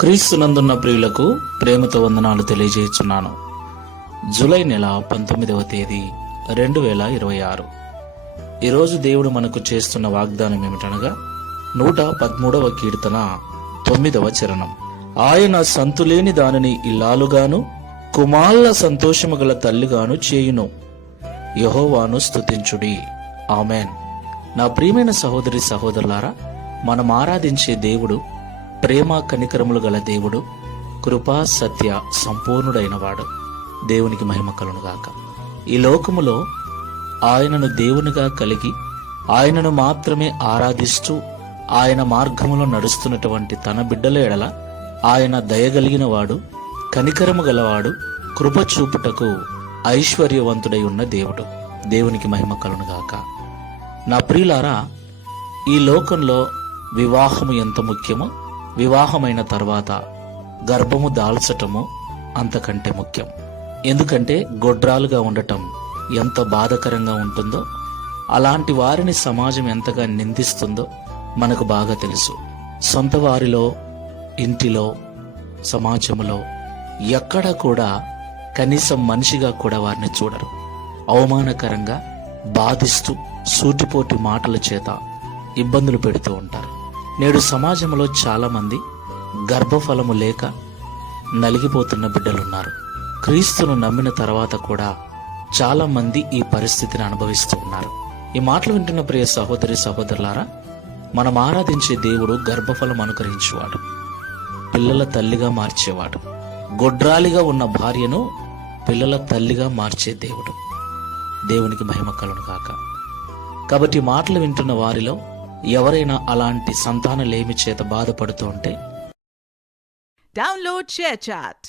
క్రీస్తునందున్న ప్రియులకు ప్రేమతో వందనాలు తెలియజేస్తున్నాను. జూలై నెల 19వ తేదీ 2026. ఈరోజు దేవుడు మనకు చేస్తున్న వాగ్దానం ఏమిటనగా 113వ కీర్తన 9వ చరణం. ఆయన సంతులేని దానిని ఇల్లాలుగాను కుమారుల సంతోషము గల తల్లిగాను చేయును. యెహోవాను స్తుతించుడి. ఆమెన్. నా ప్రియమైన సహోదరి సహోదరులారా, మనం ఆరాధించే దేవుడు ప్రేమ కనికరములు గల దేవుడు, కృపా సత్య సంపూర్ణుడైన వాడు. దేవునికి మహిమ కలుగునుగాక. ఈ లోకములో ఆయనను దేవునిగా కలిగి ఆయనను మాత్రమే ఆరాధిస్తూ ఆయన మార్గములో నడుస్తున్నటువంటి తన బిడ్డల ఎడల ఆయన దయగలిగిన వాడు, కనికరము గలవాడు, కృప చూపుటకు ఐశ్వర్యవంతుడై ఉన్న దేవుడు. దేవునికి మహిమ కలుగునుగాక. నా ప్రియులారా, ఈ లోకంలో వివాహము ఎంత ముఖ్యమో, వివాహమైన తర్వాత గర్భము దాల్చటము అంతకంటే ముఖ్యం. ఎందుకంటే గొడ్రాలుగా ఉండటం ఎంత బాధకరంగా ఉంటుందో, అలాంటి వారిని సమాజం ఎంతగా నిందిస్తుందో మనకు బాగా తెలుసు. సొంత వారిలో, ఇంటిలో, సమాజంలో ఎక్కడ కూడా కనీసం మనిషిగా కూడా వారిని చూడరు. అవమానకరంగా బాధిస్తూ సూటిపోటి మాటల చేత ఇబ్బందులు పెడుతూ ఉంటారు. నేడు సమాజంలో చాలామంది గర్భఫలము లేక నలిగిపోతున్న బిడ్డలున్నారు. క్రీస్తును నమ్మిన తర్వాత కూడా చాలామంది ఈ పరిస్థితిని అనుభవిస్తూ ఉన్నారు. ఈ మాటలు వింటున్న ప్రియ సహోదరి సహోదరులారా, మనం ఆరాధించే దేవుడు గర్భఫలం అనుగ్రహించేవాడు, పిల్లల తల్లిగా మార్చేవాడు. గొడ్రాలిగా ఉన్న భార్యను పిల్లల తల్లిగా మార్చే దేవుడు. దేవునికి మహిమ కలుగునుగాక. కాబట్టి మాటలు వింటున్న వారిలో ఎవరైనా అలాంటి సంతానలేమి చేత బాధపడుతూ ఉంటే డౌన్లోడ్ షేర్ చాట్.